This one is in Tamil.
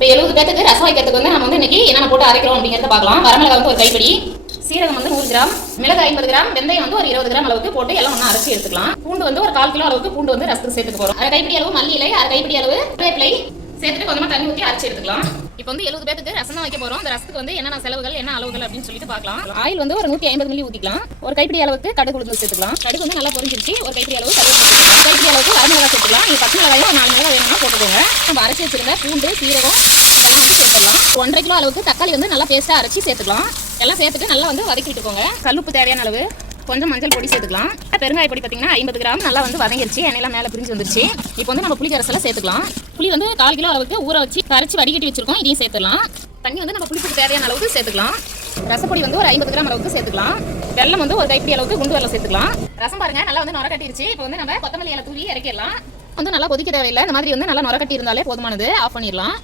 இப்போ 70 பேருக்கு ரசம் வைக்கிறதுக்கு வந்து நம்ம வந்து இன்னைக்கு என்னென்ன போட்டு அரைக்கிறோம் அப்படிங்கிறத பார்க்கலாம். வரமிளகாய் வந்து ஒரு கைப்பிடி, சீரகம் வந்து 100 கிராம், மிளகு 50 கிராம், வெந்தயம் வந்து ஒரு 20 கிராம் அளவுக்கு போட்டு எல்லாம் ஒன்றா அரைச்சி எடுத்துக்கலாம். பூண்டு வந்து ஒரு 1/4 கிலோ அளவுக்கு பூண்டு வந்து ரசத்துக்கு சேர்த்துக்க போகிறோம். அரை கைப்பிடி அளவு மல்லி இலை, அரை கைப்பிடி அளவு வேப்பிலை சேர்த்துட்டு கொஞ்சமாக தண்ணி ஊற்றி அரைச்சி எடுத்துக்கலாம். இப்போ வந்து 70 பேருக்கு ரசம் தான் வைக்க போகிறோம். அந்த ரசத்துக்கு வந்து என்னென்ன செலவுகள் என்ன அளவுகள் அப்படின்னு சொல்லிட்டு பார்க்கலாம். ஆயில் வந்து ஒரு 150 மில்லி ஊற்றிக்கலாம். ஒரு கைப்பிடி அளவுக்கு கடுகு உளுந்து சேர்த்துக்கலாம். கடுகு வந்து நல்லா பொரிஞ்சிருச்சு. ஒரு கைப்பிடி அளவு கருவேப்பிலை, ஒரு கைப்பிடி அளவுக்கு வரமிளகாய் சேர்த்துக்கலாம். நீங்கள் பச்சை மிளகாயும் ஒரு 4 மிளகாய் வேணும்னா போட்டுக்கோங்க. நம்ம அரைச்சி வச்சிருந்த பூண்டு சீரகம் இதெல்லாம் வந்து சேர்த்துக்கலாம். 1.5 கிலோ அளவுக்கு தக்காளி வந்து நல்லா பேஸ்ட்டாக அரைச்சி சேர்த்துக்கலாம். எல்லாம் சேர்த்துட்டு நல்லா வந்து வதக்கி விட்டுக்கோங்க. கல்லுப்பு தேவையான அளவு, கொஞ்சம் மஞ்சள் பொடி சேர்த்துக்கலாம். பெருங்காய பொடி பார்த்தீங்கன்னா 50 கிராம் நல்லா வந்து வதங்கிருச்சு. எண்ணெயெல்லாம் மேலே பிரிஞ்சு வந்துருச்சு. இப்போ வந்து நம்ம புளி கரைசலை சேர்த்துக்கலாம். புளி வந்து 1/4 கிலோ அளவுக்கு ஊற வச்சு கரைச்சி வடிகட்டி வச்சிருக்கோம். இதையும் சேர்த்துக்கலாம். தண்ணி வந்து நம்ம புளிப்புக்கு தேவையான அளவுக்கு சேர்த்துக்கலாம். ரசப்பொடி வந்து ஒரு 50 கிராம் அளவுக்கு சேர்த்துக்கலாம். வெல்லம் வந்து ஒரு கைப்பிடி அளவுக்கு குண்டு வெல்லம் சேர்த்துக்கலாம். ரசம் பாருங்க நல்லா வந்து நுர கட்டிருச்சு. இப்போ வந்து நம்ம கொத்தமல்லி இலை தூவி இறக்கிடலாம். வந்து நல்லா கொதிக்க தேவையில்லை. இந்த மாதிரி வந்து நல்லா நுர கட்டி இருந்தாலே போதுமானது. ஆஃப் பண்ணிடலாம்.